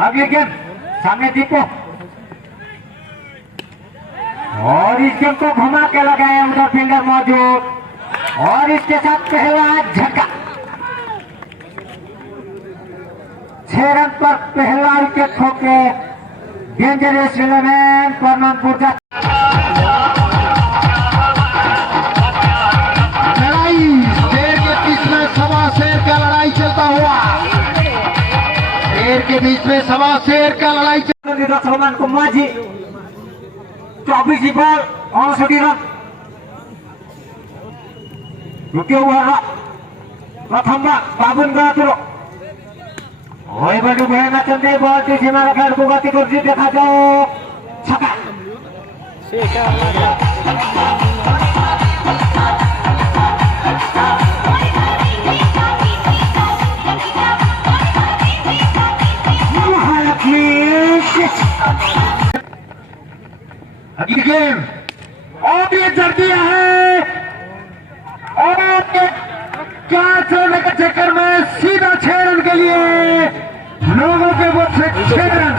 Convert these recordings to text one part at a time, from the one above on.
अगली गेम सामने दीपो और इस गेम को घुमा के लगाया उधर फिंगर मौजूद और इसके साथ पहला झटका 6 रन पर पहला विकेट खोके डेंजरस 11 परमानपुर का लड़ाई शेर के बीच में सवा शेर का लड़ाई चलता हुआ शेर के बीच में सवा शेर का लड़ाई सलमान को माझी 24 बॉल 68 रन रुके हुआ प्रथम बाबुन गातुरो बड़ू भैया चंदे बॉल की सीमा रखा को गति कर देखा जाओ छक्का अगली गेम और ये जड़ दिया है और क्या चलने के चक्कर में सीधा 6 रन के लिए लोगों के वो 6 रन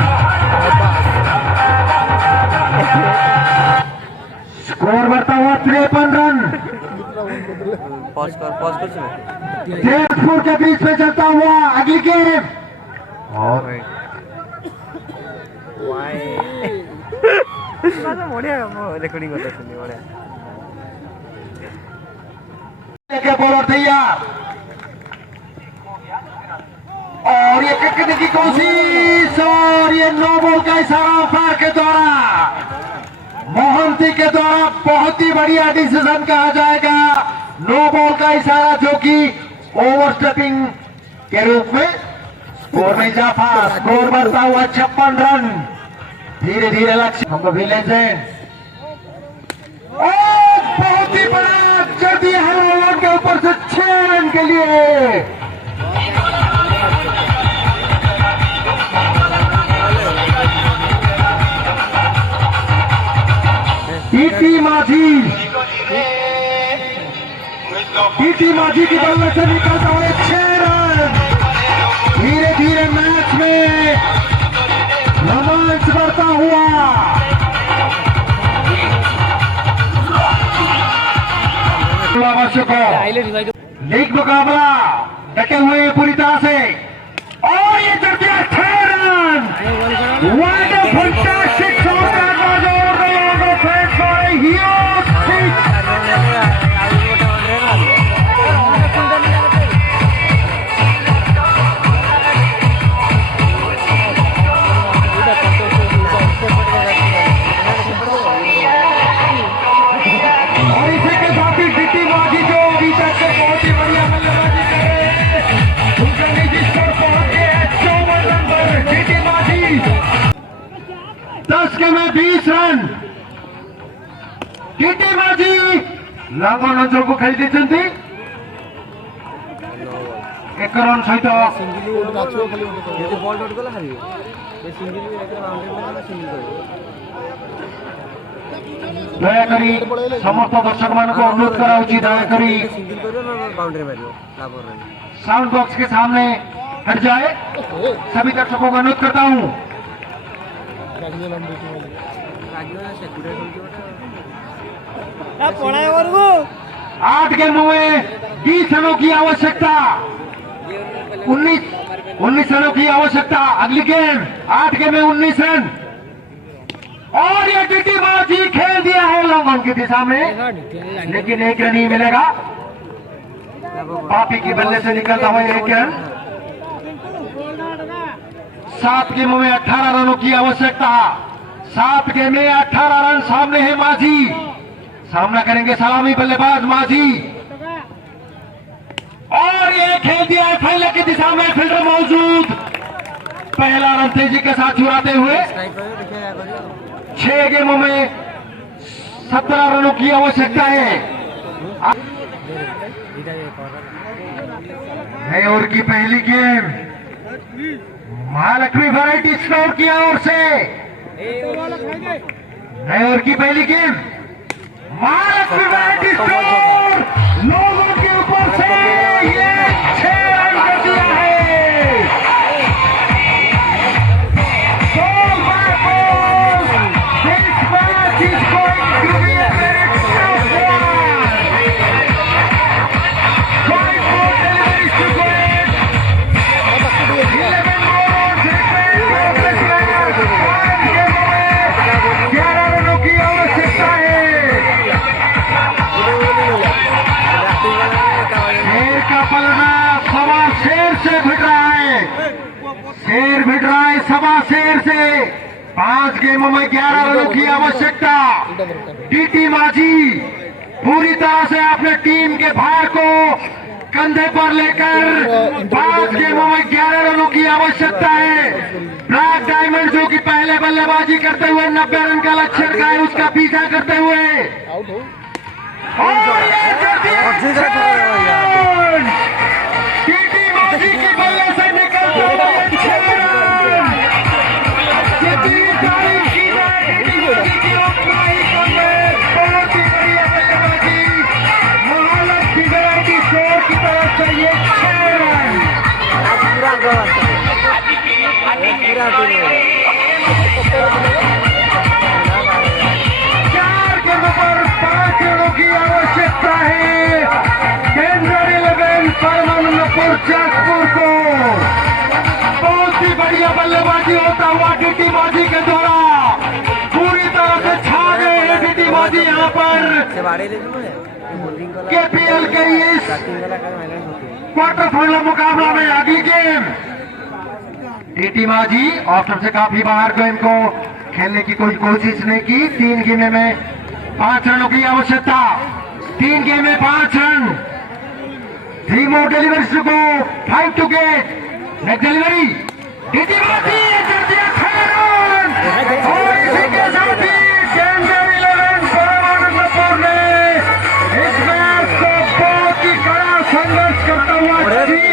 स्कोर बढ़ता हुआ 53 रन जयपुर के बीच में चलता हुआ अगली गेम और रेकॉर्डिंग होता है बॉलर तैयार और ये करने की कोशिश और ये नो बॉल का इशारा फार के द्वारा मोहंती के द्वारा बहुत ही बढ़िया डिसीजन कहा जाएगा नो बॉल का इशारा जो कि ओवरस्टेपिंग के रूप में स्कोर में इजाफा स्कोर बढ़ता हुआ 56 रन धीरे धीरे लक्ष्य हमको भी लेजेंड बहुत ही बड़ा जड़ दिया है ओवर के ऊपर से 6 रन के लिए टीटी माझी की बल्ले से निकलता हुआ 6 रन धीरे धीरे मैच में रोमांच बढ़ता हुआ लीग मुकाबला डटे हुए पूरी तरह से और ये चलते 6 रन फैंटास्टिक में 20 रन टीटी माझी लंगन अंचल को खेली देते 1 रन सहित दयाकरी समस्त दर्शक मान को अनुरोध करा दयाकरी साउंड बॉक्स के सामने हट जाए सभी दर्शकों का अनुरोध करता हूँ 8 गेमों में 20 रनों की आवश्यकता 19 रनों की आवश्यकता अगली गेम 8 गेम में 19 रन और ये टीटी माझी खेल दिया है लॉन्ग की दिशा में लेकिन 1 रन ही मिलेगा पापी की बल्ले से निकलता हुआ 1 रन 7 गेमों में 18 रनों की आवश्यकता 7 गेम में 18 रन सामने है माझी सामना करेंगे सलामी बल्लेबाज माझी और ये खेल दिया है फैले की दिशा में फील्डर मौजूद पहला रन तेजी के साथ चुराते हुए 6 गेमों में 17 रनों की आवश्यकता है नए ओवर की पहली गेम महालक्ष्मी वैरायटी स्टोर की ओर से नए ओवर की पहली गेम महालक्ष्मी वैरायटी स्टोर लोगों के ऊपर से ये 6 रन कर दिया है। Goal by goal. This match is going to be a very tough one. 5 more deliveries to go in. 11 more runs required for the players. 5 गेमों में 11 रनों की आवश्यकता है। शेर का पलड़ा सवा शेर से भिड़ रहा है। शेर भिड़ रहा है सवा शेर से। 5 गेमों में 11 रनों की आवश्यकता। टीटी माझी पूरी तरह से अपने टीम के भार को कंधे पर लेकर 5 गेमों में 11 रनों की आवश्यकता है। ब्लैक डायमंड जो कि पहले बल्लेबाजी करते हुए 90 रन का लक्ष्य रखा है, उसका पीछा करते हुए और ये कर दिया रन। टीटी माझी की बल्ले से निकलते हुए 6 रन। कितनी तारीफ की जाए टीटी माझी की ओपनिंग में बहुत ही बढ़िया बल्लेबाजी महालक्ष्मी वैरायटी स्टोर की तरफ से ये 6 रन। 4 गेंदों पर 5 रनों की आवश्यकता है। डेंजर 11 परमानंदपुर जसपुर को बहुत ही बढ़िया बल्लेबाजी होता हुआ टीटी माझी के द्वारा पूरी तरह से छा गए हैं। टीटी माझी यहाँ पर केपीएल के इस क्वार्टर फाइनल मुकाबला में अगली गेम टीटी माझी ऑप्शन से काफी बाहर गेम को खेलने की कोई कोशिश नहीं की। 3 गेम में 5 रनों की आवश्यकता। 3 गेम में 5 रन। 3 more deliveries to go. 5 to get. Next delivery. TT माझी कर दिया 6 रन और इसी के साथ ही डेंजर 11 परमानंदपुर ने इस मैच को बहुत ही कड़ा संघर्ष करता हुआ जीत